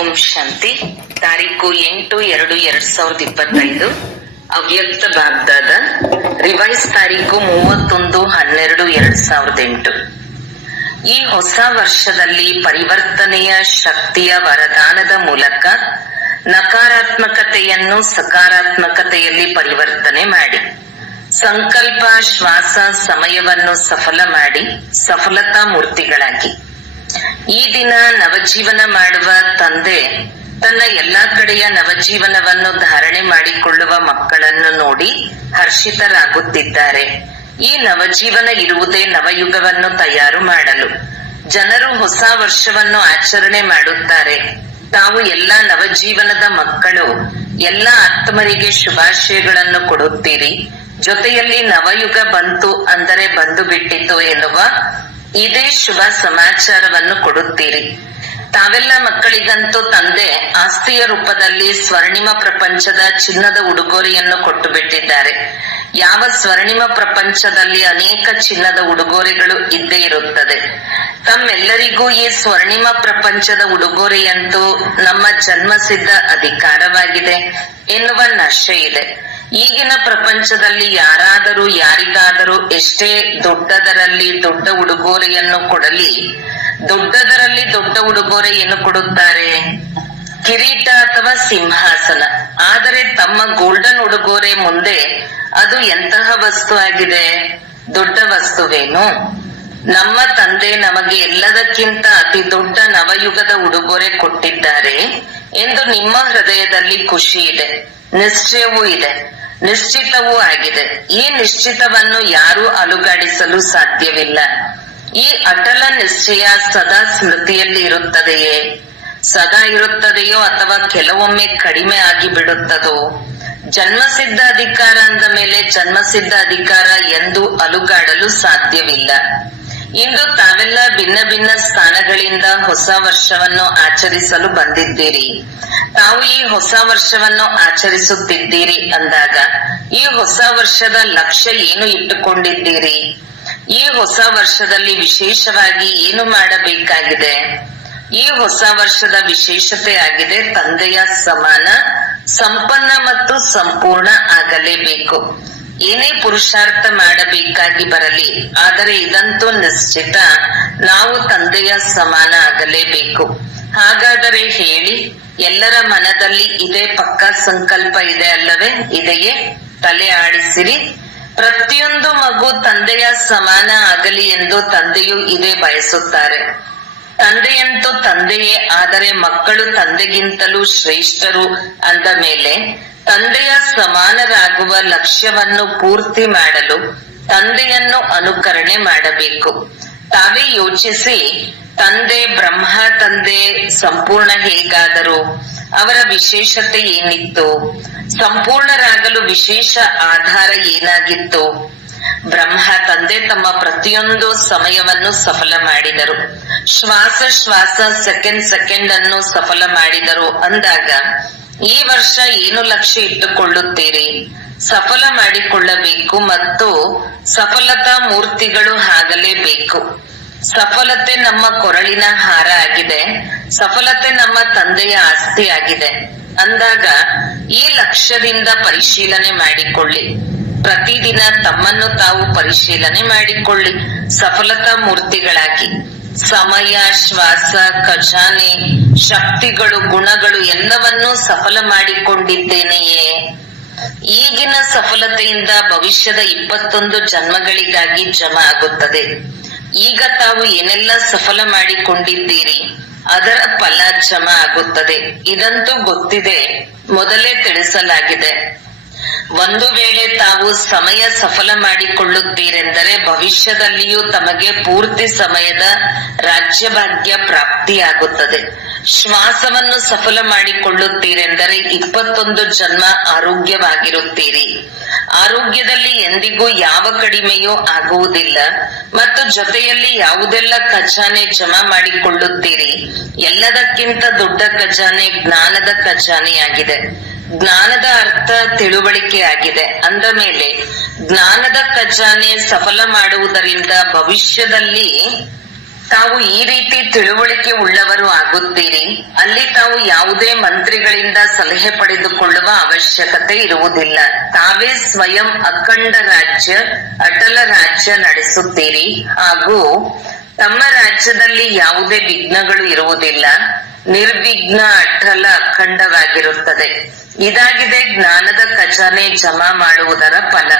ಓಂ ಶಾಂತಿ. ತಾರೀಕು 8/2/2025. ಅವ್ಯಕ್ತ ಬಾಗ್ದಾದ. ರಿವೈಸ್ ತಾರೀಕು 31/12/2008. ಈ ಹೊಸ ವರ್ಷದಲ್ಲಿ ಪರಿವರ್ತನೆಯ ಶಕ್ತಿಯ ವರದಾನದ ಮೂಲಕ ನಕಾರಾತ್ಮಕತೆಯನ್ನು ಸಕಾರಾತ್ಮಕತೆಯಲ್ಲಿ ಪರಿವರ್ತನೆ ಮಾಡಿ, ಸಂಕಲ್ಪ ಶ್ವಾಸ ಸಮಯವನ್ನು ಸಫಲ ಮಾಡಿ ಸಫಲತಾ ಮೂರ್ತಿಗಳಾಗಿ. ಈ ದಿನ ನವಜೀವನ ಮಾಡುವ ತಂದೆ ತನ್ನ ಎಲ್ಲಾ ಕಡೆಯ ನವಜೀವನವನ್ನು ಧಾರಣೆ ಮಾಡಿಕೊಳ್ಳುವ ಮಕ್ಕಳನ್ನು ನೋಡಿ ಹರ್ಷಿತರಾಗುತ್ತಿದ್ದಾರೆ. ಈ ನವಜೀವನ ಇರುವುದೇ ನವಯುಗವನ್ನು ತಯಾರು ಮಾಡಲು. ಜನರು ಹೊಸ ವರ್ಷವನ್ನು ಆಚರಣೆ ಮಾಡುತ್ತಾರೆ. ತಾವು ಎಲ್ಲ ನವಜೀವನದ ಮಕ್ಕಳು ಎಲ್ಲ ಆತ್ಮರಿಗೆ ಶುಭಾಶಯಗಳನ್ನು ಕೊಡುತ್ತೀರಿ. ಜೊತೆಯಲ್ಲಿ ನವಯುಗ ಬಂತು ಅಂದರೆ ಬಂದು ಬಿಟ್ಟಿತು ಎನ್ನುವ ಇದೇ ಶುಭ ಸಮಾಚಾರವನ್ನು ಕೊಡುತ್ತೀರಿ. ತಾವೆಲ್ಲ ಮಕ್ಕಳಿಗಂತೂ ತಂದೆ ಆಸ್ತಿಯ ರೂಪದಲ್ಲಿ ಸ್ವರ್ಣಿಮ ಪ್ರಪಂಚದ ಚಿನ್ನದ ಉಡುಗೊರೆಯನ್ನು ಕೊಟ್ಟು ಬಿಟ್ಟಿದ್ದಾರೆ. ಯಾವ ಸ್ವರ್ಣಿಮ ಪ್ರಪಂಚದಲ್ಲಿ ಅನೇಕ ಚಿನ್ನದ ಉಡುಗೊರೆಗಳು ಇದ್ದೇ ಇರುತ್ತದೆ. ತಮ್ಮೆಲ್ಲರಿಗೂ ಈ ಸ್ವರ್ಣಿಮ ಪ್ರಪಂಚದ ಉಡುಗೊರೆಯಂತೂ ನಮ್ಮ ಜನ್ಮಸಿದ್ಧ ಅಧಿಕಾರವಾಗಿದೆ ಎನ್ನುವ ನಶೆ ಇದೆ. ಈಗಿನ ಪ್ರಪಂಚದಲ್ಲಿ ಯಾರಾದರೂ ಯಾರಿಗಾದರೂ ಎಷ್ಟೇ ದೊಡ್ಡದರಲ್ಲಿ ದೊಡ್ಡ ಉಡುಗೊರೆಯನ್ನು ಕೊಡಲಿ, ದೊಡ್ಡದರಲ್ಲಿ ದೊಡ್ಡ ಉಡುಗೊರೆ ಏನು ಕೊಡುತ್ತಾರೆ? ಕಿರೀಟ ಅಥವಾ ಸಿಂಹಾಸನ. ಆದರೆ ತಮ್ಮ ಗೋಲ್ಡನ್ ಉಡುಗೊರೆ ಮುಂದೆ ಅದು ಎಂತಹ ವಸ್ತು ಆಗಿದೆ? ದೊಡ್ಡ ವಸ್ತುವೇನು? ನಮ್ಮ ತಂದೆ ನಮಗೆ ಎಲ್ಲದಕ್ಕಿಂತ ಅತಿ ದೊಡ್ಡ ನವಯುಗದ ಉಡುಗೊರೆ ಕೊಟ್ಟಿದ್ದಾರೆ ಎಂದು ನಿಮ್ಮ ಹೃದಯದಲ್ಲಿ ಖುಷಿ ಇದೆ, ನಿಶ್ಚಯವೂ ಇದೆ, ನಿಶ್ಚಿತವೂ ಆಗಿದೆ. ಈ ನಿಶ್ಚಿತವನ್ನು ಯಾರೂ ಅಲುಗಾಡಿಸಲು ಸಾಧ್ಯವಿಲ್ಲ. ಈ ಅಟಲ ನಿಶ್ಚಯ ಸದಾ ಸ್ಮೃತಿಯಲ್ಲಿ ಇರುತ್ತದೆಯೇ? ಸದಾ ಇರುತ್ತದೆಯೋ ಅಥವಾ ಕೆಲವೊಮ್ಮೆ ಕಡಿಮೆ ಆಗಿ ಬಿಡುತ್ತದೋ? ಜನ್ಮಸಿದ್ಧ ಅಧಿಕಾರ ಅಂದ ಮೇಲೆ ಜನ್ಮಸಿದ್ಧ ಅಧಿಕಾರ ಎಂದು ಅಲುಗಾಡಲು ಸಾಧ್ಯವಿಲ್ಲ. ಇಂದು ತಾವೆಲ್ಲ ಭಿನ್ನ ಭಿನ್ನ ಸ್ಥಾನಗಳಿಂದ ಹೊಸ ವರ್ಷವನ್ನು ಆಚರಿಸಲು ಬಂದಿದ್ದೀರಿ. ತಾವು ಈ ಹೊಸ ವರ್ಷವನ್ನು ಆಚರಿಸುತ್ತಿದ್ದೀರಿ ಅಂದಾಗ ಈ ಹೊಸ ವರ್ಷದ ಲಕ್ಷ್ಯ ಏನು ಇಟ್ಟುಕೊಂಡಿದ್ದೀರಿ? ಈ ಹೊಸ ವರ್ಷದಲ್ಲಿ ವಿಶೇಷವಾಗಿ ಏನು ಮಾಡಬೇಕಾಗಿದೆ? ಈ ಹೊಸ ವರ್ಷದ ವಿಶೇಷತೆ ಆಗಿದೆ ತಂದೆಯ ಸಮಾನ, ಸಂಪನ್ನ ಮತ್ತು ಸಂಪೂರ್ಣ ಆಗಲೇಬೇಕು. ಏನೇ ಪುರುಷಾರ್ಥ ಮಾಡಬೇಕಾಗಿ ಬರಲಿ, ಆದರೆ ಇದಂತೂ ನಿಶ್ಚಿತ, ನಾವು ತಂದೆಯ ಸಮಾನ ಆಗಲೇಬೇಕು. ಹಾಗಾದರೆ ಹೇಳಿ, ಎಲ್ಲರ ಮನದಲ್ಲಿ ಇದೇ ಪಕ್ಕಾ ಸಂಕಲ್ಪ ಇದೆ ಅಲ್ಲವೇ? ಇದೆಯೇ? ತಲೆ ಆಡಿಸಿರಿ. ಪ್ರತಿಯೊಂದು ಮಗು ತಂದೆಯ ಸಮಾನ ಆಗಲಿ ಎಂದು ತಂದೆಯು ಇದೇ ಬಯಸುತ್ತಾರೆ. ತಂದೆಯಂತೂ ತಂದೆಯೇ, ಆದರೆ ಮಕ್ಕಳು ತಂದೆಗಿಂತಲೂ ಶ್ರೇಷ್ಠರು ಅಂದ ಮೇಲೆ ತಂದೆಯ ಸಮಾನರಾಗುವ ಲಕ್ಷ್ಯವನ್ನು ಪೂರ್ತಿ ಮಾಡಲು ತಂದೆಯನ್ನು ಅನುಕರಣೆ ಮಾಡಬೇಕು. ತಾವೇ ಯೋಚಿಸಿ, ತಂದೆ ಬ್ರಹ್ಮ ತಂದೆ ಸಂಪೂರ್ಣ ಹೇಗಾದರು? ಅವರ ವಿಶೇಷತೆ ಏನಿತ್ತು? ಸಂಪೂರ್ಣರಾಗಲು ವಿಶೇಷ ಆಧಾರ ಏನಾಗಿತ್ತು? ಬ್ರಹ್ಮ ತಂದೆ ತಮ್ಮ ಪ್ರತಿಯೊಂದು ಸಮಯವನ್ನು ಸಫಲ ಮಾಡಿದರು. ಶ್ವಾಸ ಶ್ವಾಸ ಸೆಕೆಂಡ್ ಅನ್ನು ಸಫಲ ಮಾಡಿದರು ಅಂದಾಗ ಈ ವರ್ಷ ಏನು ಲಕ್ಷ್ಯ ಇಟ್ಟುಕೊಳ್ಳುತ್ತೀರಿ? ಸಫಲ ಮಾಡಿಕೊಳ್ಳಬೇಕು ಮತ್ತು ಸಫಲತಾ ಮೂರ್ತಿಗಳು ಆಗಲೇಬೇಕು. ಸಫಲತೆ ನಮ್ಮ ಕೊರಳಿನ ಹಾರ ಆಗಿದೆ. ಸಫಲತೆ ನಮ್ಮ ತಂದೆಯ ಆಸ್ತಿ ಆಗಿದೆ ಅಂದಾಗ ಈ ಲಕ್ಷ್ಯದಿಂದ ಪರಿಶೀಲನೆ ಮಾಡಿಕೊಳ್ಳಿ. ಪ್ರತಿದಿನ ತಮ್ಮನ್ನು ತಾವು ಪರಿಶೀಲನೆ ಮಾಡಿಕೊಳ್ಳಿ ಸಫಲತಾ ಮೂರ್ತಿಗಳಾಗಿ. ಸಮಯ, ಶ್ವಾಸ, ಖಜಾನೆ, ಶಕ್ತಿಗಳು, ಗುಣಗಳು ಎಲ್ಲವನ್ನೂ ಸಫಲ ಮಾಡಿಕೊಂಡಿದ್ದೇನೆಯೇ? ಈಗಿನ ಸಫಲತೆಯಿಂದ ಭವಿಷ್ಯದ 21 ಜನ್ಮಗಳಿಗಾಗಿ ಜಮಾ ಆಗುತ್ತದೆ. ಈಗ ತಾವು ಏನೆಲ್ಲ ಸಫಲ ಮಾಡಿಕೊಂಡಿದ್ದೀರಿ ಅದರ ಫಲ ಜಮಾ ಆಗುತ್ತದೆ. ಇದಂತೂ ಗೊತ್ತಿದೆ, ಮೊದಲೇ ತಿಳಿಸಲಾಗಿದೆ. ಒಂದು ವೇಳೆ ತಾವು ಸಮಯ ಸಫಲ ಮಾಡಿಕೊಳ್ಳುತ್ತೀರೆಂದರೆ ಭವಿಷ್ಯದಲ್ಲಿಯೂ ತಮಗೆ ಪೂರ್ತಿ ಸಮಯದ ರಾಜ್ಯಭಾಗ್ಯ ಪ್ರಾಪ್ತಿಯಾಗುತ್ತದೆ. ಶ್ವಾಸವನ್ನು ಸಫಲ ಮಾಡಿಕೊಳ್ಳುತ್ತೀರೆಂದರೆ 21 ಜನ್ಮ ಆರೋಗ್ಯವಾಗಿರುತ್ತೀರಿ. ಆರೋಗ್ಯದಲ್ಲಿ ಎಂದಿಗೂ ಯಾವ ಕಡಿಮೆಯೂ ಆಗುವುದಿಲ್ಲ. ಮತ್ತು ಜೊತೆಯಲ್ಲಿ ಯಾವುದೆಲ್ಲ ಖಜಾನೆ ಜಮಾ ಮಾಡಿಕೊಳ್ಳುತ್ತೀರಿ, ಎಲ್ಲದಕ್ಕಿಂತ ದೊಡ್ಡ ಖಜಾನೆ ಜ್ಞಾನದ ಖಜಾನೆಯಾಗಿದೆ. ಜ್ಞಾನದ ಅರ್ಥ ತಿಳುವಳಿಕೆ ಆಗಿದೆ. ಅಂದ ಮೇಲೆ ಜ್ಞಾನದ ಖಜಾನೆ ಸಫಲ ಮಾಡುವುದರಿಂದ ಭವಿಷ್ಯದಲ್ಲಿ ತಾವು ಈ ರೀತಿ ತಿಳುವಳಿಕೆ ಉಳ್ಳವರು ಆಗುತ್ತೀರಿ. ಅಲ್ಲಿ ತಾವು ಯಾವುದೇ ಮಂತ್ರಿಗಳಿಂದ ಸಲಹೆ ಪಡೆದುಕೊಳ್ಳುವ ಅವಶ್ಯಕತೆ ಇರುವುದಿಲ್ಲ. ತಾವೇ ಸ್ವಯಂ ಅಖಂಡ ರಾಜ್ಯ, ಅಟಲ ರಾಜ್ಯ ನಡೆಸುತ್ತೀರಿ ಹಾಗೂ ತಮ್ಮ ರಾಜ್ಯದಲ್ಲಿ ಯಾವುದೇ ವಿಘ್ನಗಳು ಇರುವುದಿಲ್ಲ. ನಿರ್ವಿಘ್ನ, ಅಟಲ, ಅಖಂಡವಾಗಿರುತ್ತದೆ. ಇದಾಗಿದೆ ಜ್ಞಾನದ ಖಜಾನೆ ಜಮಾ ಮಾಡುವುದರ ಫಲ.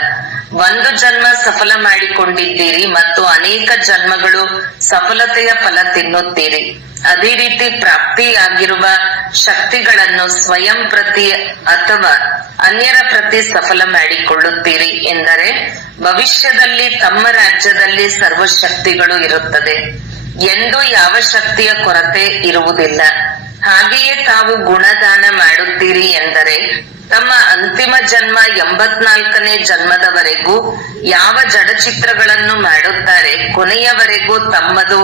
ಒಂದು ಜನ್ಮ ಸಫಲ ಮಾಡಿಕೊಂಡಿದ್ದೀರಿ ಮತ್ತು ಅನೇಕ ಜನ್ಮಗಳು ಸಫಲತೆಯ ಫಲ ತಿನ್ನುತ್ತೀರಿ. ಅದೇ ರೀತಿ ಪ್ರಾಪ್ತಿಯಾಗಿರುವ ಶಕ್ತಿಗಳನ್ನು ಸ್ವಯಂ ಪ್ರತಿ ಅಥವಾ ಅನ್ಯರ ಪ್ರತಿ ಸಫಲ ಮಾಡಿಕೊಳ್ಳುತ್ತೀರಿ. ಎಂದರೆ ಭವಿಷ್ಯದಲ್ಲಿ ತಮ್ಮ ರಾಜ್ಯದಲ್ಲಿ ಸರ್ವಶಕ್ತಿಗಳು ಇರುತ್ತದೆ. ಎಂದು ಯಾವ ಶಕ್ತಿಯ ಕೊರತೆ ಇರುವುದಿಲ್ಲ. ಹಾಗೆಯೇ ತಾವು ಗುಣದಾನ ಮಾಡುತ್ತೀರಿ ಎಂದರೆ ತಮ್ಮ ಅಂತಿಮ ಜನ್ಮ 84ನೇ ಜನ್ಮದವರೆಗೂ ಯಾವ ಜಡಚಿತ್ರಗಳನ್ನು ಮಾಡುತ್ತಾರೆ, ಕೊನೆಯವರೆಗೂ ತಮ್ಮದು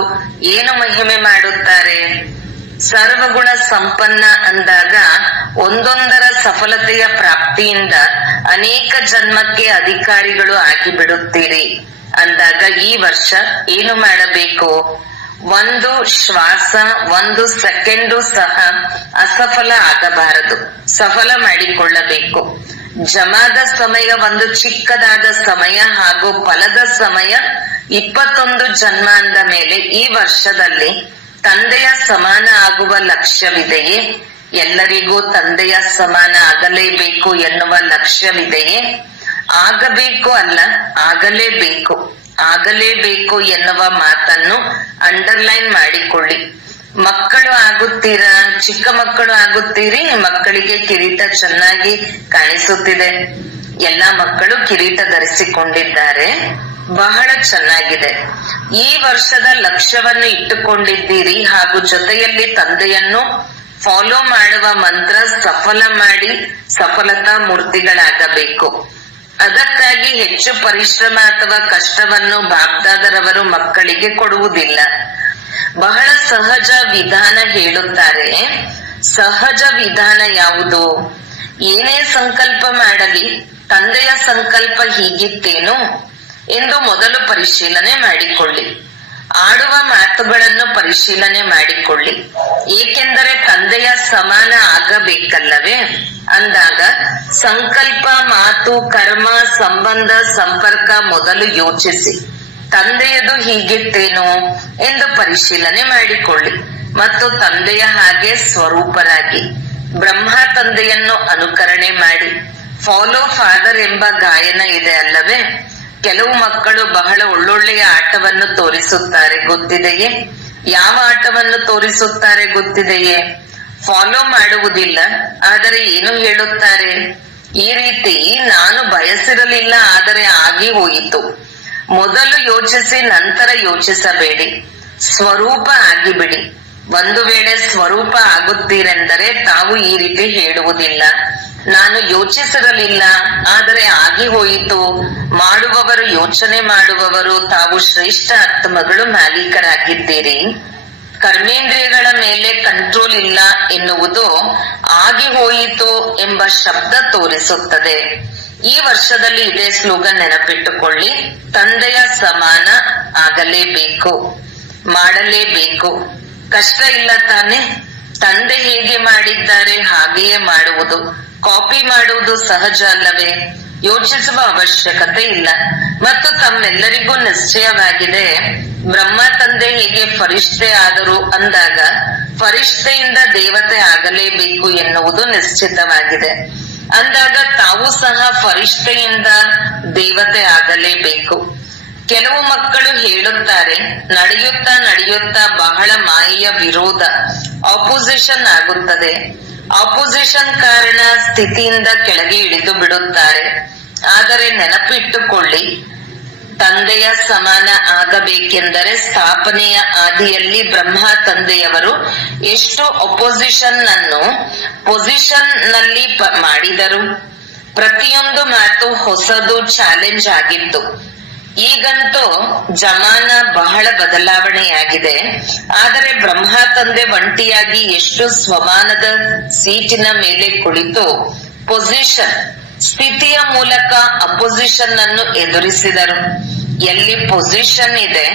ಏನು ಮಹಿಮೆ ಮಾಡುತ್ತಾರೆ. ಸರ್ವಗುಣ ಸಂಪನ್ನ ಅಂದಾಗ ಒಂದೊಂದರ ಸಫಲತೆಯ ಪ್ರಾಪ್ತಿಯಿಂದ ಅನೇಕ ಜನ್ಮಕ್ಕೆ ಅಧಿಕಾರಿಗಳು ಆಗಿಬಿಡುತ್ತೀರಿ. ಅಂದಾಗ ಈ ವರ್ಷ ಏನು ಮಾಡಬೇಕು? ಒಂದು ಶ್ವಾಸ, ಒಂದು ಸೆಕೆಂಡು ಸಹ ಅಸಫಲ ಆಗಬಾರದು. ಸಫಲ ಮಾಡಿಕೊಳ್ಳಬೇಕು. ಜಮಾದ ಸಮಯ ಒಂದು ಚಿಕ್ಕದಾದ ಸಮಯ ಹಾಗೂ ಫಲದ ಸಮಯ 21 ಜನ್ಮ ಅಂದ ಮೇಲೆ ಈ ವರ್ಷದಲ್ಲಿ ತಂದೆಯ ಸಮಾನ ಆಗುವ ಲಕ್ಷ್ಯವಿದೆಯೇ? ಎಲ್ಲರಿಗೂ ತಂದೆಯ ಸಮಾನ ಆಗಲೇಬೇಕು ಎನ್ನುವ ಲಕ್ಷ್ಯವಿದೆಯೇ? ಆಗಬೇಕು ಅಲ್ಲ, ಆಗಲೇಬೇಕು. ಆಗಲೇಬೇಕು ಎನ್ನುವ ಮಾತನ್ನು ಅಂಡರ್ಲೈನ್ ಮಾಡಿಕೊಳ್ಳಿ. ಮಕ್ಕಳು ಆಗುತ್ತೀರಾ? ಚಿಕ್ಕ ಮಕ್ಕಳು ಆಗುತ್ತೀರಿ. ಮಕ್ಕಳಿಗೆ ಕಿರೀಟ ಚೆನ್ನಾಗಿ ಕಾಣಿಸುತ್ತಿದೆ. ಎಲ್ಲಾ ಮಕ್ಕಳು ಕಿರೀಟ ಧರಿಸಿಕೊಂಡಿದ್ದಾರೆ. ಬಹಳ ಚೆನ್ನಾಗಿದೆ. ಈ ವರ್ಷದ ಲಕ್ಷ್ಯವನ್ನು ಇಟ್ಟುಕೊಂಡಿದ್ದೀರಿ ಹಾಗೂ ಜೊತೆಯಲ್ಲಿ ತಂದೆಯನ್ನು ಫಾಲೋ ಮಾಡುವ ಮಂತ್ರ ಸಫಲ ಮಾಡಿ ಸಫಲತಾ ಮೂರ್ತಿಗಳಾಗಬೇಕು. ಅದಕ್ಕಾಗಿ ಹೆಚ್ಚು ಪರಿಶ್ರಮ ಅಥವಾ ಕಷ್ಟವನ್ನು ಬಾಬ್ದಾದರವರು ಮಕ್ಕಳಿಗೆ ಕೊಡುವುದಿಲ್ಲ. ಬಹಳ ಸಹಜ ವಿಧಾನ ಹೇಳುತ್ತಾರೆ. ಸಹಜ ವಿಧಾನ ಯಾವುದು? ಏನೇ ಸಂಕಲ್ಪ ಮಾಡಲಿ ತಂದೆಯ ಸಂಕಲ್ಪ ಹೀಗಿತ್ತೇನು ಎಂದು ಮೊದಲು ಪರಿಶೀಲನೆ ಮಾಡಿಕೊಳ್ಳಿ. ಆಡುವ ಮಾತುಗಳನ್ನು ಪರಿಶೀಲನೆ ಮಾಡಿಕೊಳ್ಳಿ. ಏಕೆಂದರೆ ತಂದೆಯ ಸಮಾನ ಆಗಬೇಕಲ್ಲವೇ? ಅಂದಾಗ ಸಂಕಲ್ಪ, ಮಾತು, ಕರ್ಮ, ಸಂಬಂಧ, ಸಂಪರ್ಕ ಮೊದಲು ಯೋಚಿಸಿ. ತಂದೆಯದು ಹೀಗಿತ್ತೇನು ಎಂದು ಪರಿಶೀಲನೆ ಮಾಡಿಕೊಳ್ಳಿ ಮತ್ತು ತಂದೆಯ ಹಾಗೆ ಸ್ವರೂಪರಾಗಿ ಬ್ರಹ್ಮ ತಂದೆಯನ್ನು ಅನುಕರಣೆ ಮಾಡಿ. ಫಾಲೋ ಫಾದರ್ ಎಂಬ ಗಾಯನ ಇದೆ ಅಲ್ಲವೇ? ಕೆಲವು ಮಕ್ಕಳು ಬಹಳ ಒಳ್ಳೊಳ್ಳೆಯ ಆಟವನ್ನು ತೋರಿಸುತ್ತಾರೆ, ಗೊತ್ತಿದೆಯೇ? ಯಾವ ಆಟವನ್ನು ತೋರಿಸುತ್ತಾರೆ ಗೊತ್ತಿದೆಯೇ? ಫಾಲೋ ಮಾಡುವುದಿಲ್ಲ, ಆದರೆ ಏನು ಹೇಳುತ್ತಾರೆ? ಈ ರೀತಿ ನಾನು ಬಯಸಿರಲಿಲ್ಲ ಆದರೆ ಆಗಿ ಹೋಯಿತು. ಮೊದಲು ಯೋಚಿಸಿ ನಂತರ ಯೋಚಿಸಬೇಡಿ. ಸ್ವರೂಪ ಆಗಿಬಿಡಿ. ಒಂದು ವೇಳೆ ಸ್ವರೂಪ ಆಗುತ್ತೀರೆಂದರೆ ತಾವು ಈ ರೀತಿ ಹೇಳುವುದಿಲ್ಲ, ನಾನು ಯೋಚಿಸಿರಲಿಲ್ಲ ಆದರೆ ಆಗಿ ಹೋಯಿತು. ಮಾಡುವವರು, ಯೋಚನೆ ಮಾಡುವವರು ತಾವು ಶ್ರೇಷ್ಠ ಆತ್ಮಗಳು, ಮಾಲೀಕರಾಗಿದ್ದೀರಿ. ಕರ್ಮೇಂದ್ರಿಯಗಳ ಮೇಲೆ ಕಂಟ್ರೋಲ್ ಇಲ್ಲ ಎನ್ನುವುದು ಆಗಿ ಹೋಯಿತು ಎಂಬ ಶಬ್ದ ತೋರಿಸುತ್ತದೆ. ಈ ವರ್ಷದಲ್ಲಿ ಇದೇ ಸ್ಲೋಗನ್ ನೆನಪಿಟ್ಟುಕೊಳ್ಳಿ. ತಂದೆಯ ಸಮಾನ ಆಗಲೇಬೇಕು, ಮಾಡಲೇಬೇಕು. ಕಷ್ಟ ಇಲ್ಲ ತಾನೆ? ತಂದೆ ಹೇಗೆ ಮಾಡಿದ್ದಾರೆ ಹಾಗೆಯೇ ಮಾಡುವುದು. ಕಾಪಿ ಮಾಡುವುದು ಸಹಜ ಅಲ್ಲವೇ? ಯೋಚಿಸುವ ಅವಶ್ಯಕತೆ ಇಲ್ಲ. ಮತ್ತು ತಮ್ಮೆಲ್ಲರಿಗೂ ನಿಶ್ಚಯವಾಗಿದೆ, ಬ್ರಹ್ಮ ತಂದೆ ಹೇಗೆ ಫರಿಷ್ಠೆ ಆದರು ಅಂದಾಗ ಫರಿಷ್ಠೆಯಿಂದ ದೇವತೆ ಆಗಲೇಬೇಕು ಎನ್ನುವುದು ನಿಶ್ಚಿತವಾಗಿದೆ. ಅಂದಾಗ ತಾವು ಸಹ ಫರಿಷ್ಠೆಯಿಂದ ದೇವತೆ ಆಗಲೇಬೇಕು. ಕೆಲವು ಮಕ್ಕಳು ಹೇಳುತ್ತಾರೆ, ನಡೆಯುತ್ತಾ ನಡೆಯುತ್ತಾ ಬಹಳ ಮಾಯೆಯ ವಿರೋಧ, ಆಪೋಸಿಷನ್ ಆಗುತ್ತದೆ. ಆಪೋಸಿಷನ್ ಕಾರಣ ಸ್ಥಿತಿಯಿಂದ ಕೆಳಗೆ ಇಳಿದು ಬಿಡುತ್ತಾರೆ. ಆದರೆ ನೆನಪಿಟ್ಟುಕೊಳ್ಳಿ, ತಂದೆಯ ಸಮಾನ ಆಗಬೇಕೆಂದರೆ ಸ್ಥಾಪನೆಯ ಆದಿಯಲ್ಲಿ ಬ್ರಹ್ಮ ತಂದೆಯವರು ಎಷ್ಟು ಅಪೋಸಿಷನ್ ಅನ್ನು ಪೊಸಿಷನ್ ನಲ್ಲಿ ಮಾಡಿದರು. ಪ್ರತಿಯೊಂದು ಮಾತು ಹೊಸದು, ಚಾಲೆಂಜ್ ಆಗಿತ್ತು. ಈಗಂತೂ ಜಮಾನ ಬಹಳ ಬದಲಾವಣೆಯಾಗಿದೆ. ಆದರೆ ಬ್ರಹ್ಮ ತಂದೆ ಒಂಟಿಯಾಗಿ ಎಷ್ಟು ಸ್ವಮಾನದ ಸೀಟಿನ ಮೇಲೆ ಕುಳಿತು ಪೊಸಿಷನ್, ಸ್ಥಿತಿಯ ಮೂಲಕ ಅಪೋಸಿಷನ್ ಅನ್ನು ಎದುರಿಸಿದರು. ಎಲ್ಲಿ ಪೊಸಿಷನ್ ಇದೆ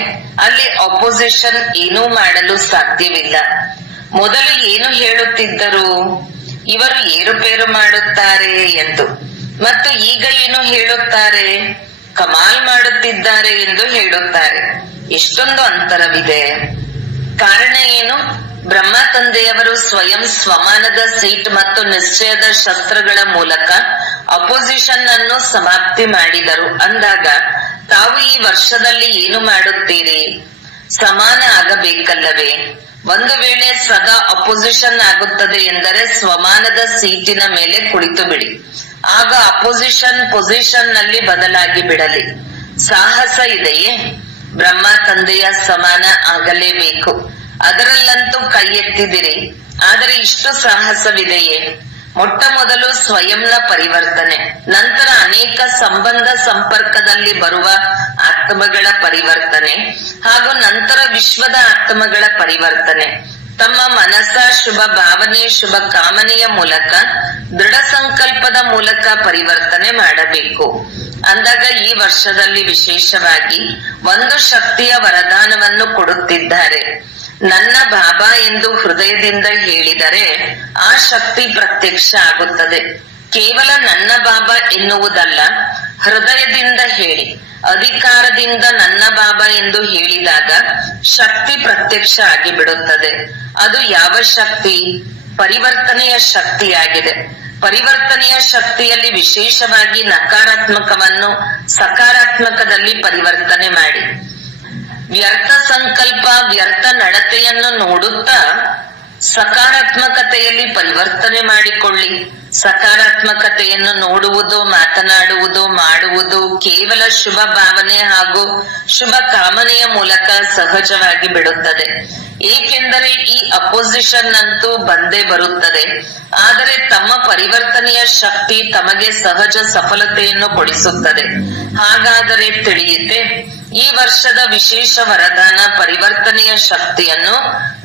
ಅಲ್ಲಿ ಅಪೋಸಿಷನ್ ಏನೂ ಮಾಡಲು ಸಾಧ್ಯವಿಲ್ಲ. ಮೊದಲು ಏನು ಹೇಳುತ್ತಿದ್ದರು? ಇವರು ಏರುಪೇರು ಮಾಡುತ್ತಾರೆ ಎಂದು. ಮತ್ತು ಈಗ ಏನು ಹೇಳುತ್ತಾರೆ? ಕಮಾಲ್ ಮಾಡುತ್ತಿದ್ದಾರೆ ಎಂದು ಹೇಳುತ್ತಾರೆ. ಎಷ್ಟೊಂದು ಅಂತರವಿದೆ. ಕಾರಣ ಏನು? ಬ್ರಹ್ಮ ತಂದೆಯವರು ಸ್ವಯಂ ಸ್ವಮಾನದ ಸೀಟ್ ಮತ್ತು ನಿಶ್ಚಯದ ಶಸ್ತ್ರಗಳ ಮೂಲಕ ಅಪೋಸಿಷನ್ ಅನ್ನು ಸಮಾಪ್ತಿ ಮಾಡಿದರು. ಅಂದಾಗ ತಾವು ಈ ವರ್ಷದಲ್ಲಿ ಏನು ಮಾಡುತ್ತೀರಿ? ಸಮಾನ ಆಗಬೇಕಲ್ಲವೇ? ಒಂದು ವೇಳೆ ಸದಾ ಅಪೋಸಿಷನ್ ಆಗುತ್ತದೆ ಎಂದರೆ ಸ್ವಮಾನದ ಸೀಟಿನ ಮೇಲೆ ಕುಳಿತು ಬಿಡಿ. ಆಗ ಅಪೋಸಿಷನ್ ಪೊಸಿಷನ್ ನಲ್ಲಿ ಬದಲಾಗಿ ಬಿಡಲಿ. ಸಾಹಸ ಇದೆಯೇ? ಬ್ರಹ್ಮ ತಂದೆಯ ಸಮಾನ ಆಗಲೇಬೇಕು. ಅದರಲ್ಲಂತೂ ಕೈ ಎತ್ತಿದಿರಿ. ಆದರೆ ಇಷ್ಟು ಸಾಹಸವಿದೆಯೇ? ಮೊಟ್ಟ ಮೊದಲು ಸ್ವಯಂನ ಪರಿವರ್ತನೆ, ನಂತರ ಅನೇಕ ಸಂಬಂಧ ಸಂಪರ್ಕದಲ್ಲಿ ಬರುವ ಆತ್ಮಗಳ ಪರಿವರ್ತನೆ, ಹಾಗೂ ನಂತರ ವಿಶ್ವದ ಆತ್ಮಗಳ ಪರಿವರ್ತನೆ. ತಮ್ಮ ಮನಸ್ಸ ಶುಭ ಭಾವನೆ ಶುಭ ಕಾಮನೆಯ ಮೂಲಕ ದೃಢ ಸಂಕಲ್ಪದ ಮೂಲಕ ಪರಿವರ್ತನೆ ಮಾಡಬೇಕು. ಅಂದಾಗ ಈ ವರ್ಷದಲ್ಲಿ ವಿಶೇಷವಾಗಿ ಒಂದು ಶಕ್ತಿಯ ವರದಾನವನ್ನು ಕೊಡುತ್ತಿದ್ದಾರೆ. ನನ್ನ ಬಾಬಾ ಎಂದು ಹೃದಯದಿಂದ ಹೇಳಿದರೆ ಆ ಶಕ್ತಿ ಪ್ರತ್ಯಕ್ಷ ಆಗುತ್ತದೆ. ಕೇವಲ ನನ್ನ ಬಾಬಾ ಎನ್ನುವುದಲ್ಲ, ಹೃದಯದಿಂದ ಹೇಳಿ. ಅಧಿಕಾರದಿಂದ ನನ್ನ ಬಾಬಾ ಎಂದು ಹೇಳಿದಾಗ ಶಕ್ತಿ ಪ್ರತ್ಯಕ್ಷ ಆಗಿಬಿಡುತ್ತದೆ. ಅದು ಯಾವ ಶಕ್ತಿ? ಪರಿವರ್ತನೆಯ ಶಕ್ತಿಯಾಗಿದೆ. ಪರಿವರ್ತನೆಯ ಶಕ್ತಿಯಲ್ಲಿ ವಿಶೇಷವಾಗಿ ನಕಾರಾತ್ಮಕವನ್ನು ಸಕಾರಾತ್ಮಕದಲ್ಲಿ ಪರಿವರ್ತನೆ ಮಾಡಿ. ವ್ಯರ್ಥ ಸಂಕಲ್ಪ ವ್ಯರ್ಥ ನಡತೆಯನ್ನು ನೋಡುತ್ತಾ ಸಕಾರಾತ್ಮಕತೆಯಲ್ಲಿ ಪರಿವರ್ತನೆ ಮಾಡಿಕೊಳ್ಳಿ. ಸಕಾರಾತ್ಮಕತೆಯನ್ನು ನೋಡುವುದು, ಮಾತನಾಡುವುದು, ಮಾಡುವುದು ಕೇವಲ ಶುಭ ಭಾವನೆ ಹಾಗೂ ಶುಭ ಕಾಮನೆಯ ಮೂಲಕ ಸಹಜವಾಗಿ ಬಿಡುತ್ತದೆ. ಏಕೆಂದರೆ ಈ ಅಪೋಸಿಷನ್ ಅಂತೂ ಬಂದೇ ಬರುತ್ತದೆ. ಆದರೆ ತಮ್ಮ ಪರಿವರ್ತನೆಯ ಶಕ್ತಿ ತಮಗೆ ಸಹಜ ಸಫಲತೆಯನ್ನು ಕೊಡಿಸುತ್ತದೆ. ಹಾಗಾದರೆ ತಿಳಿಯುತ್ತೆ, ಈ ವರ್ಷದ ವಿಶೇಷ ವರದಾನ ಪರಿವರ್ತನೆಯ ಶಕ್ತಿಯನ್ನು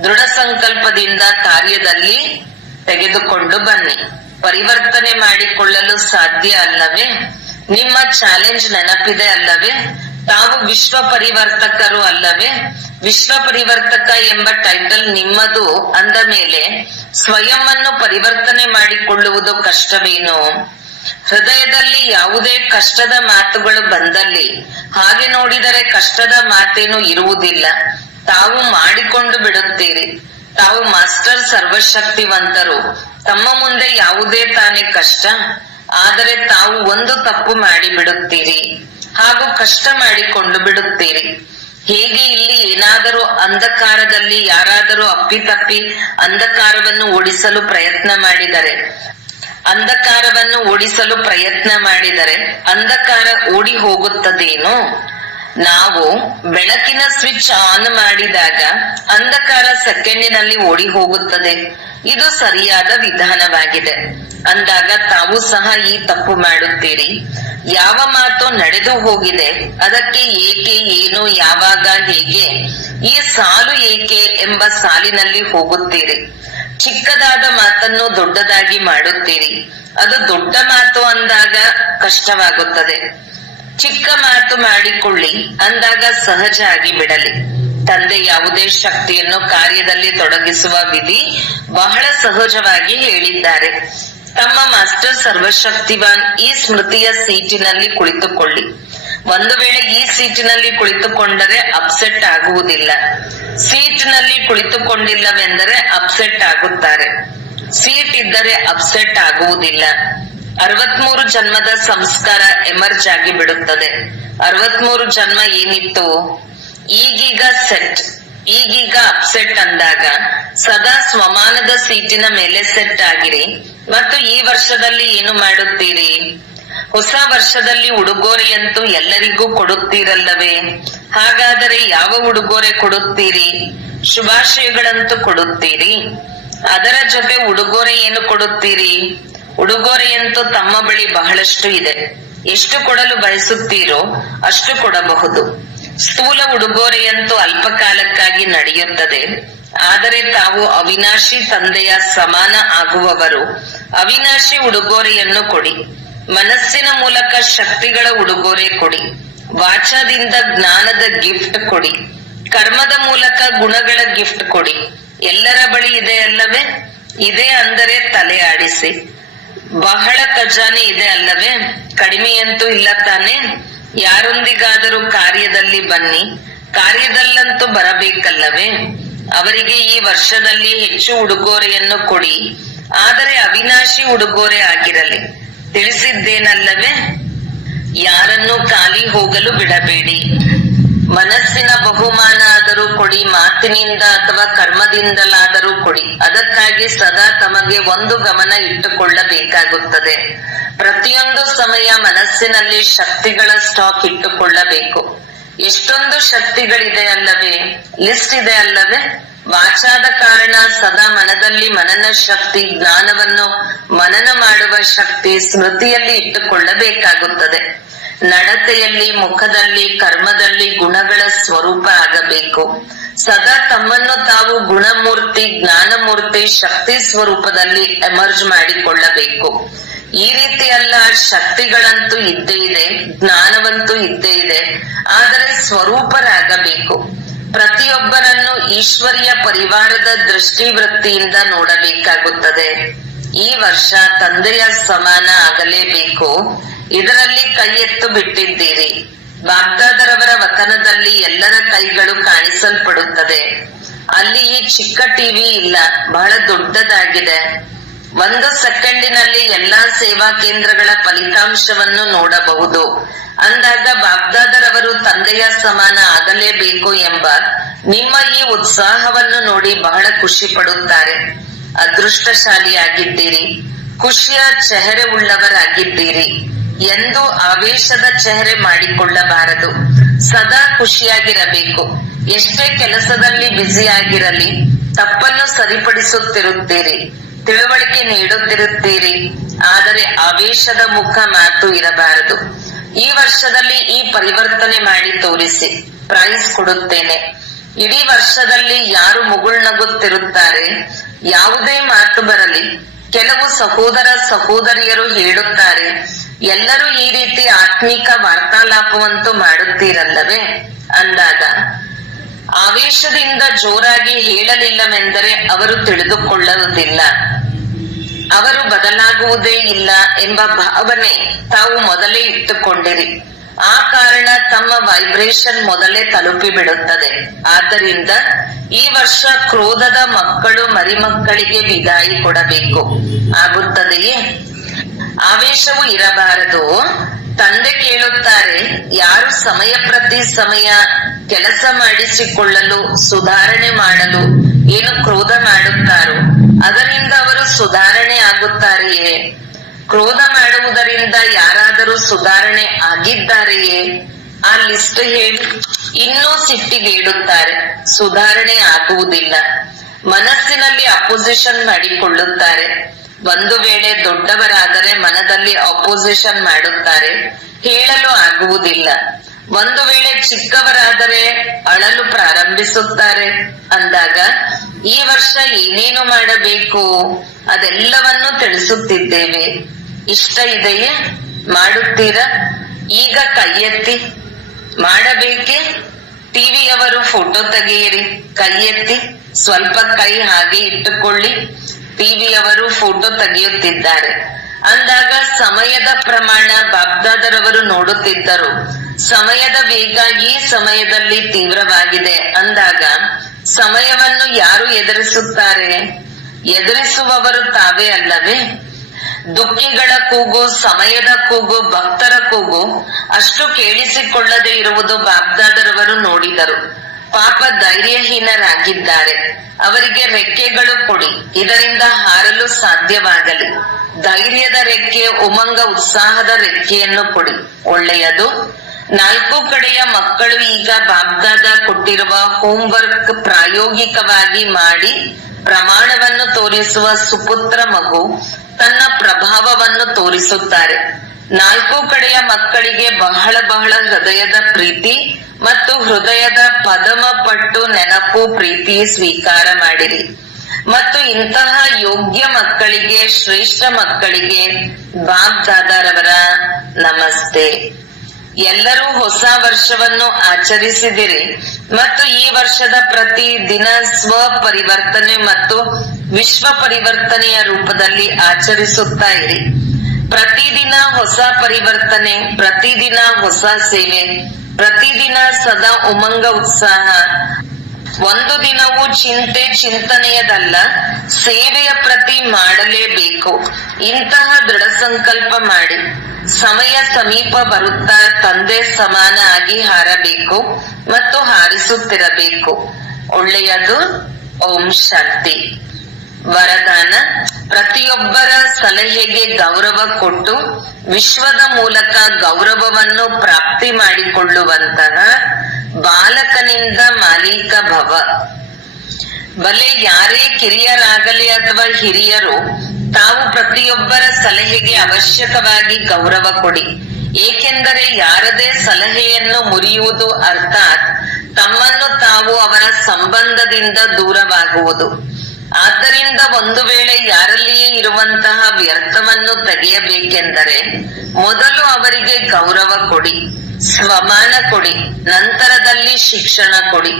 ದೃಢ ಸಂಕಲ್ಪದಿಂದ ಕಾರ್ಯದಲ್ಲಿ ತೆಗೆದುಕೊಂಡು ಬನ್ನಿ. ಪರಿವರ್ತನೆ ಮಾಡಿಕೊಳ್ಳಲು ಸಾಧ್ಯ ಅಲ್ಲವೇ? ನಿಮ್ಮ ಚಾಲೆಂಜ್ ನೆನಪಿದೆ ಅಲ್ಲವೇ? ತಾವು ವಿಶ್ವ ಪರಿವರ್ತಕರು ಅಲ್ಲವೇ? ವಿಶ್ವ ಪರಿವರ್ತಕ ಎಂಬ ಟೈಟಲ್ ನಿಮ್ಮದು ಅಂದ ಮೇಲೆ ಸ್ವಯಂ ಅನ್ನು ಪರಿವರ್ತನೆ ಮಾಡಿಕೊಳ್ಳುವುದು ಕಷ್ಟವೇನು? ಹೃದಯದಲ್ಲಿ ಯಾವುದೇ ಕಷ್ಟದ ಮಾತುಗಳು ಬಂದಲ್ಲಿ ಹಾಗೆ ನೋಡಿದರೆ ಕಷ್ಟದ ಮಾತೇನು ಇರುವುದಿಲ್ಲ. ತಾವು ಮಾಡಿಕೊಂಡು ಬಿಡುತ್ತೀರಿ. ತಾವು ಮಾಸ್ಟರ್ ಸರ್ವಶಕ್ತಿವಂತರು. ತಮ್ಮ ಮುಂದೆ ಯಾವುದೇ ತಾನೇ ಕಷ್ಟ. ಆದರೆ ತಾವು ಒಂದು ತಪ್ಪು ಮಾಡಿ ಬಿಡುತ್ತೀರಿ ಹಾಗೂ ಕಷ್ಟ ಮಾಡಿಕೊಂಡು ಬಿಡುತ್ತೀರಿ. ಹೇಗೆ ಇಲ್ಲಿ ಏನಾದರೂ ಅಂಧಕಾರದಲ್ಲಿ ಯಾರಾದರೂ ಅಪ್ಪಿತಪ್ಪಿ ಅಂಧಕಾರವನ್ನು ಓಡಿಸಲು ಪ್ರಯತ್ನ ಮಾಡಿದರೆ ಅಂಧಕಾರ ಓಡಿ ಹೋಗುತ್ತದೇನು? ನಾವು ಬೆಳಕಿನ ಸ್ವಿಚ್ ಆನ್ ಮಾಡಿದಾಗ ಅಂಧಕಾರ ಸೆಕೆಂಡಿನಲ್ಲಿ ಓಡಿ ಹೋಗುತ್ತದೆ. ಇದು ಸರಿಯಾದ ವಿಧಾನವಾಗಿದೆ. ಅಂದಾಗ ತಾವು ಸಹ ಈ ತಪ್ಪು ಮಾಡುತ್ತೀರಿ. ಯಾವ ಮಾತು ನಡೆದು ಹೋಗಿದೆ ಅದಕ್ಕೆ ಏಕೆ, ಏನು, ಯಾವಾಗ, ಹೇಗೆ, ಈ ಸಾಲು ಏಕೆ ಎಂಬ ಸಾಲಿನಲ್ಲಿ ಹೋಗುತ್ತೀರಿ. ಚಿಕ್ಕದಾದ ಮಾತನ್ನು ದೊಡ್ಡದಾಗಿ ಮಾಡುತ್ತೀರಿ. ಅದು ದೊಡ್ಡ ಮಾತು ಅಂದಾಗ ಕಷ್ಟವಾಗುತ್ತದೆ. ಚಿಕ್ಕ ಮಾತು ಮಾಡಿಕೊಳ್ಳಿ ಅಂದಾಗ ಸಹಜ ಆಗಿ ಬಿಡಲಿ. ತಂದೆ ಯಾವುದೇ ಶಕ್ತಿಯನ್ನು ಕಾರ್ಯದಲ್ಲಿ ತೊಡಗಿಸುವ ವಿಧಿ ಬಹಳ ಸಹಜವಾಗಿ ಹೇಳಿದ್ದಾರೆ. ತಮ್ಮ ಮಾಸ್ಟರ್ ಸರ್ವಶಕ್ತಿವಾನ್ ಈ ಸ್ಮೃತಿಯ ಸೀಟಿನಲ್ಲಿ ಕುಳಿತುಕೊಳ್ಳಿ. ಒಂದು ವೇಳೆ ಈ ಸೀಟಿನಲ್ಲಿ ಕುಳಿತುಕೊಂಡರೆ ಅಪ್ಸೆಟ್ ಆಗುವುದಿಲ್ಲ. ಸೀಟಿನಲ್ಲಿ ಕುಳಿತುಕೊಂಡಿಲ್ಲವೆಂದರೆ ಅಪ್ಸೆಟ್ ಆಗುತ್ತಾರೆ. ಸೀಟ್ ಇದ್ದರೆ ಅಪ್ಸೆಟ್ ಆಗುವುದಿಲ್ಲ. 63 ಜನ್ಮದ ಸಂಸ್ಕಾರ ಎಮರ್ಜ್ ಆಗಿ ಬಿಡುತ್ತದೆ. 63 ಜನ್ಮ ಏನಿತ್ತು, ಈಗೀಗ ಸೆಟ್, ಈಗೀಗ ಅಪ್ಸೆಟ್ ಅಂದಾಗ ಸದಾ ಸ್ವಮಾನದ ಸೀಟಿನ ಮೇಲೆ ಸೆಟ್ ಆಗಿರಿ. ಮತ್ತು ಈ ವರ್ಷದಲ್ಲಿ ಏನು ಮಾಡುತ್ತೀರಿ? ಹೊಸ ವರ್ಷದಲ್ಲಿ ಉಡುಗೊರೆಯಂತೂ ಎಲ್ಲರಿಗೂ ಕೊಡುತ್ತೀರಲ್ಲವೇ? ಹಾಗಾದರೆ ಯಾವ ಉಡುಗೊರೆ ಕೊಡುತ್ತೀರಿ? ಶುಭಾಶಯಗಳಂತೂ ಕೊಡುತ್ತೀರಿ. ಅದರ ಜೊತೆ ಉಡುಗೊರೆ ಏನು ಕೊಡುತ್ತೀರಿ? ಉಡುಗೊರೆಯಂತೂ ತಮ್ಮ ಬಳಿ ಬಹಳಷ್ಟು ಇದೆ. ಎಷ್ಟು ಕೊಡಲು ಬಯಸುತ್ತೀರೋ ಅಷ್ಟು ಕೊಡಬಹುದು. ಸ್ಥೂಲ ಉಡುಗೊರೆಯಂತೂ ಅಲ್ಪ ಕಾಲಕ್ಕಾಗಿ ನಡೆಯುತ್ತದೆ. ಆದರೆ ತಾವು ಅವಿನಾಶಿ ತಂದೆಯ ಸಮಾನ ಆಗುವವರು. ಅವಿನಾಶಿ ಉಡುಗೊರೆಯನ್ನು ಕೊಡಿ. ಮನಸ್ಸಿನ ಮೂಲಕ ಶಕ್ತಿಗಳ ಉಡುಗೊರೆ ಕೊಡಿ. ವಾಚದಿಂದ ಜ್ಞಾನದ ಗಿಫ್ಟ್ ಕೊಡಿ, ಕರ್ಮದ ಮೂಲಕ ಗುಣಗಳ ಗಿಫ್ಟ್ ಕೊಡಿ. ಎಲ್ಲರ ಬಳಿ ಇದೆ ಅಲ್ಲವೇ? ಇದೆ ಅಂದರೆ ತಲೆ ಆಡಿಸಿ. ಬಹಳ ಖಜಾನೆ ಇದೆ ಅಲ್ಲವೇ? ಕಡಿಮೆಯಂತೂ ಇಲ್ಲ ತಾನೆ? ಯಾರೊಂದಿಗಾದರೂ ಕಾರ್ಯದಲ್ಲಿ ಬನ್ನಿ, ಕಾರ್ಯದಲ್ಲಂತೂ ಬರಬೇಕಲ್ಲವೇ? ಅವರಿಗೆ ಈ ವರ್ಷದಲ್ಲಿ ಹೆಚ್ಚು ಉಡುಗೊರೆಯನ್ನು ಕೊಡಿ, ಆದರೆ ಅವಿನಾಶಿ ಉಡುಗೊರೆ ಆಗಿರಲಿ. ತಿಳಿಸಿದ್ದೇನಲ್ಲವೇ? ಯಾರನ್ನೂ ಖಾಲಿ ಹೋಗಲು ಬಿಡಬೇಡಿ. ಮನಸ್ಸಿನ ಬಹುಮಾನ ಆದರೂ ಕೊಡಿ, ಮಾತಿನಿಂದ ಅಥವಾ ಕರ್ಮದಿಂದಲಾದರೂ ಕೊಡಿ. ಅದಕ್ಕಾಗಿ ಸದಾ ತಮಗೆ ಒಂದು ಗಮನ ಇಟ್ಟುಕೊಳ್ಳಬೇಕಾಗುತ್ತದೆ. ಪ್ರತಿಯೊಂದು ಸಮಯ ಮನಸ್ಸಿನಲ್ಲಿ ಶಕ್ತಿಗಳ ಸ್ಟಾಕ್ ಇಟ್ಟುಕೊಳ್ಳಬೇಕು. ಎಷ್ಟೊಂದು ಶಕ್ತಿಗಳಿದೆ ಅಲ್ಲವೇ? ಲಿಸ್ಟ್ ಇದೆ ಅಲ್ಲವೇ? ವಾಚಾದ ಕಾರಣ ಸದಾ ಮನದಲ್ಲಿ ಮನನ ಶಕ್ತಿ, ಜ್ಞಾನವನ್ನು ಮನನ ಮಾಡುವ ಶಕ್ತಿ ಸ್ಮೃತಿಯಲ್ಲಿ ಇಟ್ಟುಕೊಳ್ಳಬೇಕಾಗುತ್ತದೆ. ನಡತೆಯಲ್ಲಿ, ಮುಖದಲ್ಲಿ, ಕರ್ಮದಲ್ಲಿ ಗುಣಗಳ ಸ್ವರೂಪ ಆಗಬೇಕು. ಸದಾ ತಮ್ಮನ್ನು ತಾವು ಗುಣಮೂರ್ತಿ, ಜ್ಞಾನಮೂರ್ತಿ, ಶಕ್ತಿ ಸ್ವರೂಪದಲ್ಲಿ ಎಮರ್ಜ್ ಮಾಡಿಕೊಳ್ಳಬೇಕು. ಈ ರೀತಿಯಲ್ಲ, ಶಕ್ತಿಗಳಂತೂ ಇದ್ದೇ ಇದೆ, ಜ್ಞಾನವಂತೂ ಇದ್ದೇ ಇದೆ, ಆದರೆ ಸ್ವರೂಪರಾಗಬೇಕು. ಪ್ರತಿಯೊಬ್ಬರನ್ನು ಈಶ್ವರಿಯ ಪರಿವಾರದ ದೃಷ್ಟಿವೃತ್ತಿಯಿಂದ ನೋಡಬೇಕಾಗುತ್ತದೆ. ಈ ವರ್ಷ ತಂದೆಯ ಸಮಾನ ಆಗಲೇಬೇಕು. ಇದರಲ್ಲಿ ಕೈ ಎತ್ತು ಬಿಟ್ಟಿದ್ದೀರಿ. ಬಾಗ್ದಾದರವರ ವತನದಲ್ಲಿ ಎಲ್ಲರ ಕೈಗಳು ಕಾಣಿಸಲ್ಪಡುತ್ತದೆ. ಅಲ್ಲಿ ಈ ಚಿಕ್ಕ ಟಿವಿ ಇಲ್ಲ, ಬಹಳ ದೊಡ್ಡದಾಗಿದೆ. 1 ಸೆಕೆಂಡಿನಲ್ಲಿ ಎಲ್ಲಾ ಸೇವಾ ಕೇಂದ್ರಗಳ ಫಲಿತಾಂಶವನ್ನು ನೋಡಬಹುದು. ಅಂದಾಗ ಬಾಗ್ದಾದರವರು ತಂದೆಯ ಸಮಾನ ಆಗಲೇಬೇಕು ಎಂಬ ನಿಮ್ಮ ಈ ಉತ್ಸಾಹವನ್ನು ನೋಡಿ ಬಹಳ ಖುಷಿ ಪಡುತ್ತಾರೆ. ಅದೃಷ್ಟಶಾಲಿಯಾಗಿದ್ದೀರಿ, ಖುಷಿಯ ಚೆಹರೆ ಉಳ್ಳವರಾಗಿದ್ದೀರಿ. ಎಂದು ಆವೇಶದ ಚೆಹರೆ ಮಾಡಿಕೊಳ್ಳಬಾರದು. ಸದಾ ಖುಷಿಯಾಗಿರಬೇಕು. ಎಷ್ಟೇ ಕೆಲಸದಲ್ಲಿ ಬ್ಯುಸಿಯಾಗಿರಲಿ, ತಪ್ಪನ್ನು ಸರಿಪಡಿಸುತ್ತಿರುತ್ತೀರಿ, ತಿಳುವಳಿಕೆ ನೀಡುತ್ತಿರುತ್ತೀರಿ, ಆದರೆ ಆವೇಶದ ಮುಖ ಮಾತು ಇರಬಾರದು. ಈ ವರ್ಷದಲ್ಲಿ ಈ ಪರಿವರ್ತನೆ ಮಾಡಿ ತೋರಿಸಿ, ಪ್ರೈಸ್ ಕೊಡುತ್ತೇನೆ. ಇಡೀ ವರ್ಷದಲ್ಲಿ ಯಾರು ಮುಗುಳ್ನಗುತ್ತಿರುತ್ತಾರೆ, ಯಾವುದೇ ಮಾತು ಬರಲಿ, ಕೆಲವು ಸಹೋದರ ಸಹೋದರಿಯರು ಹೇಳುತ್ತಾರೆ, ಎಲ್ಲರೂ ಈ ರೀತಿ ಆತ್ಮಿಕ ವಾರ್ತಾಲಾಪವಂತೂ ಮಾಡುತ್ತೀರಲ್ಲವೇ ಅಂದಾಗ ಆವೇಶದಿಂದ ಜೋರಾಗಿ ಹೇಳಲಿಲ್ಲವೆಂದರೆ ಅವರು ತಿಳಿದುಕೊಳ್ಳುವುದಿಲ್ಲ, ಅವರು ಬದಲಾಗುವುದೇ ಇಲ್ಲ ಎಂಬ ಭಾವನೆ ತಾವು ಮೊದಲೇ ಇಟ್ಟುಕೊಂಡಿರಿ. ಆ ಕಾರಣ ತಮ್ಮ ವೈಬ್ರೇಷನ್ ಮೊದಲೇ ತಲುಪಿ ಬಿಡುತ್ತದೆ. ಆದ್ದರಿಂದ ಈ ವರ್ಷ ಕ್ರೋಧದ ಮಕ್ಕಳು ಮರಿಮಕ್ಕಳಿಗೆ ವಿದಾಯಿ ಕೊಡಬೇಕು. ಆಗುತ್ತದೆಯೇ? ಆವೇಶವು ಇರಬಾರದು. ತಂದೆ ಕೇಳುತ್ತಾರೆ, ಯಾರು ಸಮಯ ಪ್ರತಿ ಸಮಯ ಕೆಲಸ ಮಾಡಿಸಿಕೊಳ್ಳಲು, ಸುಧಾರಣೆ ಮಾಡಲು ಏನು ಕ್ರೋಧ ಮಾಡುತ್ತಾರೋ ಅದರಿಂದ ಅವರು ಸುಧಾರಣೆ ಆಗುತ್ತಾರೆಯೇ? ಕ್ರೋಧ ಮಾಡುವುದರಿಂದ ಯಾರಾದರೂ ಸುಧಾರಣೆ ಆಗಿದ್ದಾರೆಯೇ? ಆ ಲಿಸ್ಟ್ ಹೇಳಿ. ಇನ್ನೂ ಸಿಟ್ಟಿಗೇಡುತ್ತಾರೆ, ಸುಧಾರಣೆ ಆಗುವುದಿಲ್ಲ. ಮನಸ್ಸಿನಲ್ಲಿ ಅಪೋಸಿಷನ್ ಮಾಡಿಕೊಳ್ಳುತ್ತಾರೆ. ಒಂದು ವೇಳೆ ದೊಡ್ಡವರಾದರೆ ಮನದಲ್ಲಿ ಅಪೋಸಿಷನ್ ಮಾಡುತ್ತಾರೆ, ಹೇಳಲು ಆಗುವುದಿಲ್ಲ. ಒಂದು ವೇಳೆ ಚಿಕ್ಕವರಾದರೆ ಅಳಲು ಪ್ರಾರಂಭಿಸುತ್ತಾರೆ. ಅಂದಾಗ ಈ ವರ್ಷ ಏನೇನು ಮಾಡಬೇಕು ಅದೆಲ್ಲವನ್ನೂ ತಿಳಿಸುತ್ತಿದ್ದೇವೆ. ಇಷ್ಟ ಇದೆಯೇ? ಮಾಡುತ್ತೀರಾ? ಈಗ ಕೈ ಎತ್ತಿ. ಮಾಡಬೇಕೇ? ಟಿವಿಯವರು ಫೋಟೋ ತೆಗೆಯಿರಿ. ಕೈ ಎತ್ತಿ. ಸ್ವಲ್ಪ ಕೈ ಹಾಗೆ ಇಟ್ಟುಕೊಳ್ಳಿ. ಟಿವಿಯವರು ಫೋಟೋ ತೆಗೆಯುತ್ತಿದ್ದಾರೆ ಅಂದಾಗ ಸಮಯದ ಪ್ರಮಾಣ ಬಾಗ್ದಾದರವರು ನೋಡುತ್ತಿದ್ದರು. ಸಮಯದ ವೇಗ ಈ ಸಮಯದಲ್ಲಿ ತೀವ್ರವಾಗಿದೆ ಅಂದಾಗ ಸಮಯವನ್ನು ಯಾರು ಎದುರಿಸುತ್ತಾರೆ? ಎದುರಿಸುವವರು ತಾವೇ ಅಲ್ಲವೇ? ದುಃಖಿಗಳ ಕೂಗು, ಸಮಯದ ಕೂಗು, ಭಕ್ತರ ಕೂಗು ಅಷ್ಟು ಕೇಳಿಸಿಕೊಳ್ಳದೆ ಇರುವುದು ಬಾಗ್ದಾದರವರು ನೋಡಿದರು. ಪಾಪ ಧೈರ್ಯಹೀನರಾಗಿದ್ದಾರೆ. ಅವರಿಗೆ ರೆಕ್ಕೆಗಳು ಕೊಡಿ, ಇದರಿಂದ ಹಾರಲು ಸಾಧ್ಯವಾಗಲಿ. ಧೈರ್ಯದ ರೆಕ್ಕೆ, ಉಮಂಗ, ಉತ್ಸಾಹದ ರೆಕ್ಕೆಯನ್ನು ಕೊಡಿ. ಒಳ್ಳೆಯದು. 4 ಕಡೆಯ ಮಕ್ಕಳು ಈಗ ಬಾಗ್ದಾದ ಕೊಟ್ಟಿರುವ ಹೋಂವರ್ಕ್ ಪ್ರಾಯೋಗಿಕವಾಗಿ ಮಾಡಿ ಪ್ರಮಾಣವನ್ನು ತೋರಿಸುವ ಸುಪುತ್ರ ಮಗು ತನ್ನ ಪ್ರಭಾವವನ್ನು ತೋರಿಸುತ್ತಾರೆ. 4 ಕಡೆಯ ಮಕ್ಕಳಿಗೆ ಬಹಳ ಬಹಳ ಹೃದಯದ ಪ್ರೀತಿ ಮತ್ತು ಹೃದಯದ ಪದಮ ಪಟ್ಟು ನೆನಪು, ಪ್ರೀತಿ ಸ್ವೀಕಾರ ಮಾಡಿರಿ. ಮತ್ತು ಇಂತಹ ಯೋಗ್ಯ ಮಕ್ಕಳಿಗೆ, ಶ್ರೇಷ್ಠ ಮಕ್ಕಳಿಗೆ ಬಾಗ್ದಾದರವರ ನಮಸ್ತೆ. ಎಲ್ಲರೂ ಹೊಸ ವರ್ಷವನ್ನು ಆಚರಿಸಿದಿರಿ ಮತ್ತು ಈ ವರ್ಷದ ಪ್ರತಿ ದಿನ ಸ್ವ ಪರಿವರ್ತನೆ ಮತ್ತು ವಿಶ್ವ ಪರಿವರ್ತನೆಯ ರೂಪದಲ್ಲಿ ಆಚರಿಸುತ್ತಾ ಇರಿ. ಪ್ರತಿದಿನ ಹೊಸ ಪರಿವರ್ತನೆ, ಪ್ರತಿದಿನ ಹೊಸ ಸೇವೆ, ಪ್ರತಿದಿನ ಸದಾ ಉಮಂಗ ಉತ್ಸಾಹ. ಒಂದು ದಿನವೂ ಚಿಂತನೆಯದಲ್ಲ, ಸೇವೆಯ ಪ್ರತಿ ಮಾಡಲೇಬೇಕು. ಇಂತಹ ದೃಢ ಸಂಕಲ್ಪ ಮಾಡಿ. ಸಮಯ ಸಮೀಪ ಬರುತ್ತಾ ತಂದೆ ಸಮಾನ ಆಗಿ ಹಾರಬೇಕು ಮತ್ತು ಹಾರಿಸುತ್ತಿರಬೇಕು. ಒಳ್ಳೆಯದು. ಓಂ ಶಾಂತಿ. ವರದಾನ: ಪ್ರತಿಯೊಬ್ಬರ ಸಲಹೆಗೆ ಗೌರವ ಕೊಟ್ಟು ವಿಶ್ವದ ಮೂಲಕ ಗೌರವವನ್ನು ಪ್ರಾಪ್ತಿ ಮಾಡಿಕೊಳ್ಳುವಂತಹ ಬಾಲಕನಿಂದ ಮಾಲೀಕ ಭವ. ಭಲೆ ಯಾರೇ ಕಿರಿಯರಾಗಲಿ ಅಥವಾ ಹಿರಿಯರು, ತಾವು ಪ್ರತಿಯೊಬ್ಬರ ಸಲಹೆಗೆ ಅವಶ್ಯಕವಾಗಿ ಗೌರವ ಕೊಡಿ. ಏಕೆಂದರೆ ಯಾರದೇ ಸಲಹೆಯನ್ನು ಮುರಿಯುವುದು ಅರ್ಥಾತ್ ತಮ್ಮನ್ನು ತಾವು ಅವರ ಸಂಬಂಧದಿಂದ ದೂರವಾಗುವುದು. ಆದ್ದರಿಂದ ಒಂದು ವೇಳೆ ಯಾರಲ್ಲಿಯೇ ಇರುವಂತಹ ವ್ಯರ್ಥವನ್ನು ತೆಗೆಯಬೇಕೆಂದರೆ ಮೊದಲು ಅವರಿಗೆ ಗೌರವ ಕೊಡಿ, ಸ್ವಮಾನ ಕೊಡಿ, ನಂತರದಲ್ಲಿ ಶಿಕ್ಷಣ ಕೊಡಿ.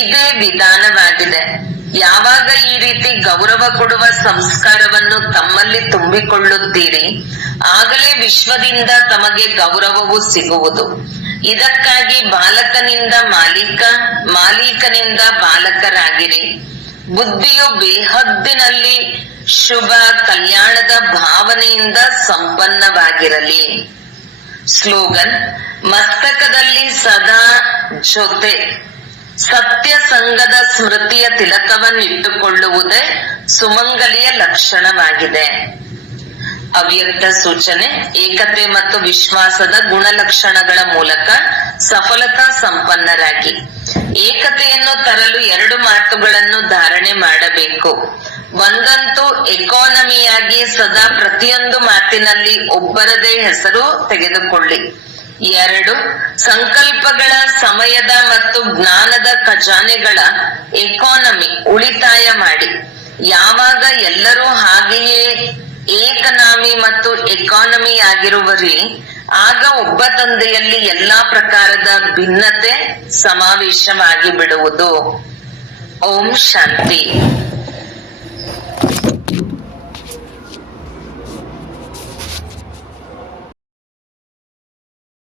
ಇದೇ ವಿಧಾನವಾಗಿದೆ. ಯಾವಾಗ ಈ ರೀತಿ ಗೌರವ ಕೊಡುವ ಸಂಸ್ಕಾರವನ್ನು ತಮ್ಮಲ್ಲಿ ತುಂಬಿಕೊಳ್ಳುತ್ತೀರಿ, ಆಗಲೇ ವಿಶ್ವದಿಂದ ತಮಗೆ ಗೌರವವು ಸಿಗುವುದು. ಇದಕ್ಕಾಗಿ ಬಾಲಕನಿಂದ ಮಾಲೀಕ, ಮಾಲೀಕನಿಂದ ಬಾಲಕರಾಗಿರಿ. ಬುದ್ಧಿಯು ಬೇಹದ್ದಿನಲ್ಲಿ ಶುಭ ಕಲ್ಯಾಣದ ಭಾವನೆಯಿಂದ ಸಂಪನ್ನವಾಗಿರಲಿ. ಸ್ಲೋಗನ್: ಮಸ್ತಕದಲ್ಲಿ ಸದಾ ಜೊತೆ ಸತ್ಯ ಸಂಘದ ಸ್ಮೃತಿಯ ತಿಲಕವನ್ನಿಟ್ಟುಕೊಳ್ಳುವುದೇ ಸುಮಂಗಲಿಯ ಲಕ್ಷಣವಾಗಿದೆ. ಅವ್ಯಕ್ತ ಸೂಚನೆ: ಏಕತೆ ಮತ್ತು ವಿಶ್ವಾಸದ ಗುಣಲಕ್ಷಣಗಳ ಮೂಲಕ ಸಫಲತಾ ಸಂಪನ್ನರಾಗಿ. ಏಕತೆಯನ್ನು ತರಲು 2 ಮಾತುಗಳನ್ನು ಧಾರಣೆ ಮಾಡಬೇಕು. ಒಂದಂತೂ ಎಕಾನಮಿಯಾಗಿ ಸದಾ ಪ್ರತಿಯೊಂದು ಮಾತಿನಲ್ಲಿ ಒಬ್ಬರದೇ ಹೆಸರು ತೆಗೆದುಕೊಳ್ಳಿ. 2, ಸಂಕಲ್ಪಗಳ, ಸಮಯದ ಮತ್ತು ಜ್ಞಾನದ ಖಜಾನೆಗಳ ಎಕಾನಮಿ ಉಳಿತಾಯ ಮಾಡಿ. ಯಾವಾಗ ಎಲ್ಲರೂ ಹಾಗೆಯೇ ಏಕನಾಮಿ ಮತ್ತು ಎಕಾನಮಿ ಆಗಿರುವರಿ, ಆಗ ಒಬ್ಬ ತಂದೆಯಲ್ಲಿ ಎಲ್ಲಾ ಪ್ರಕಾರದ ಭಿನ್ನತೆ ಸಮಾವೇಶವಾಗಿ ಬಿಡುವುದು. ಓಂ ಶಾಂತಿ.